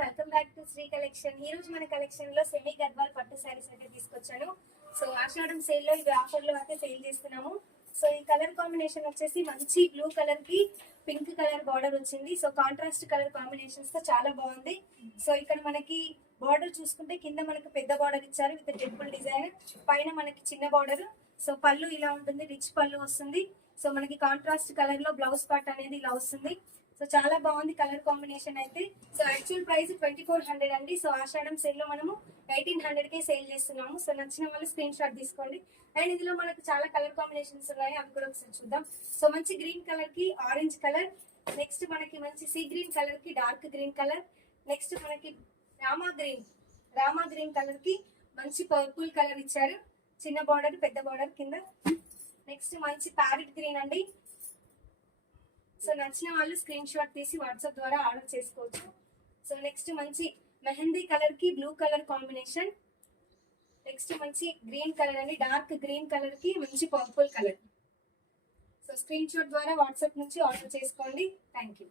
Welcome back to Shri collection. ఈ రోజు మన కలెక్షన్ లో సెమీ గద్వాల్ పట్టు శారీస్ అయితే తీసుకొచ్చాను. సో ఆషాఢం సేల్ లో ఇవి ఆఫర్ లో అయితే సేల్ చేస్తున్నాము. సో ఈ కలర్ కాంబినేషన్ వచ్చేసి మంచి బ్లూ కలర్ కి పింక్ కలర్ బార్డర్ వచ్చింది. సో కాంట్రాస్ట్ కలర్ కాంబినేషన్స్ తో చాలా బాగుంది. సో ఇక్కడ మనకి బార్డర్ చూసుకుంటే కింద మనకు పెద్ద బార్డర్ ఇచ్చారు విత్ టెంపుల్ డిజైన్, పైన మనకి చిన్న బార్డర్. సో పళ్ళు ఇలా ఉంటుంది, రిచ్ పళ్ళు వస్తుంది. సో మనకి కాంట్రాస్ట్ కలర్ లో బ్లౌజ్ పార్ట్ అనేది ఇలా వస్తుంది. సో చాలా బాగుంది కలర్ కాంబినేషన్ అయితే. సో యాక్చువల్ ప్రైస్ 2400 అండి. సో ఆషాఢం సేల్ లో మనము 1800 కే సేల్ చేస్తున్నాము. సో నచ్చిన వాళ్ళు స్క్రీన్ షాట్ తీసుకోండి. అండ్ ఇందులో మనకు చాలా కలర్ కాంబినేషన్స్ ఉన్నాయి, అవి కూడా ఒకసారి చూద్దాం. సో మంచి గ్రీన్ కలర్ కి ఆరెంజ్ కలర్, నెక్స్ట్ మనకి మంచి సీ గ్రీన్ కలర్ కి డార్క్ గ్రీన్ కలర్, నెక్స్ట్ మనకి రామా గ్రీన్ కలర్ కి మంచి పర్పుల్ కలర్ ఇచ్చారు, చిన్న బార్డర్ పెద్ద బార్డర్ కింద. నెక్స్ట్ మంచి ప్యారెట్ గ్రీన్ అండి. సో నచ్చిన వాళ్ళు స్క్రీన్ షాట్ తీసి వాట్సాప్ ద్వారా ఆర్డర్ చేసుకోవచ్చు. సో నెక్స్ట్ మంచి మెహందీ కలర్ కి బ్లూ కలర్ కాంబినేషన్, నెక్స్ట్ మంచి గ్రీన్ కలర్ అండి, డార్క్ గ్రీన్ కలర్ కి మంచి purple colour. So screen shot ద్వారా వాట్సాప్ నుంచి ఆర్డర్ చేసుకోండి. Thank you.